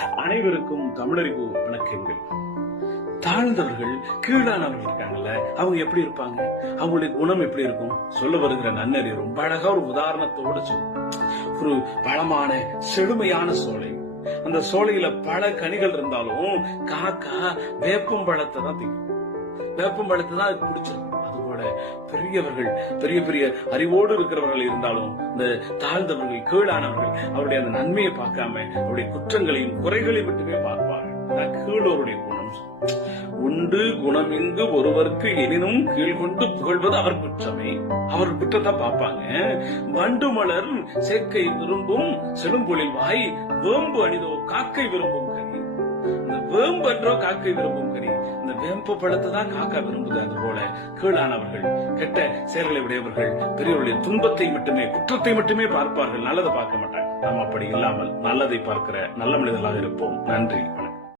அனைவருக்கும் தமிழறிவு வணக்கங்கள். தாழ்ந்தவர்கள் கீழானவர்கள் இருக்காங்கல்ல அவங்க எப்படி இருப்பாங்க? அவங்களுடைய குணம் எப்படி இருக்கும்? சொல்ல வருகிற நன்னறி ரொம்ப அழகா ஒரு உதாரணத்தோட சொல்லும் ஒரு பழமான செழுமையான சோலை. அந்த சோலையில பல கனிகள் இருந்தாலும் காக்கா வேப்பம் பழத்தை தான் திங்கும். வேப்பம் பழத்தை தான் அது பிடிச்சிருக்கும் கூட பெரியவர்கள் பெரிய பெரிய அறிவோடு இருக்கிறவர்கள் இருந்தாலும் இந்த தாழ்ந்தவர்கள் கீழானவர்கள் அவருடைய அந்த நன்மையை பார்க்காம அவருடைய குற்றங்களையும் குறைகளையும் மட்டுமே பார்ப்பார்கள். கீழோருடைய குணம். உண்டு குணமிங்கு ஒருவருக்கு எனினும் கீழ் கொண்டு புகழ்வது அவர் குற்றமே. அவர் குற்றத்தை பார்ப்பாங்க. வண்டு மலர் சேர்க்கை விரும்பும் செழும்பொழில் வாய் வேம்பு அணிதோ காக்கை விரும்பும் கனி. வேம்பன்றோ காக்கை விரும்பும் கனி. இந்த வேம்பு பழத்தை தான் காக்கா விரும்புது. அது போல கீழானவர்கள் கெட்ட செயல்களை உடையவர்கள் பெரியவர்களுடைய துன்பத்தை மட்டுமே குற்றத்தை மட்டுமே பார்ப்பார்கள். நல்லதை பார்க்க மாட்டாங்க நாம் அப்படி இல்லாமல் நல்லதை பார்க்கிற நல்ல மனிதர்களாக இருப்போம். நன்றி. வணக்கம்.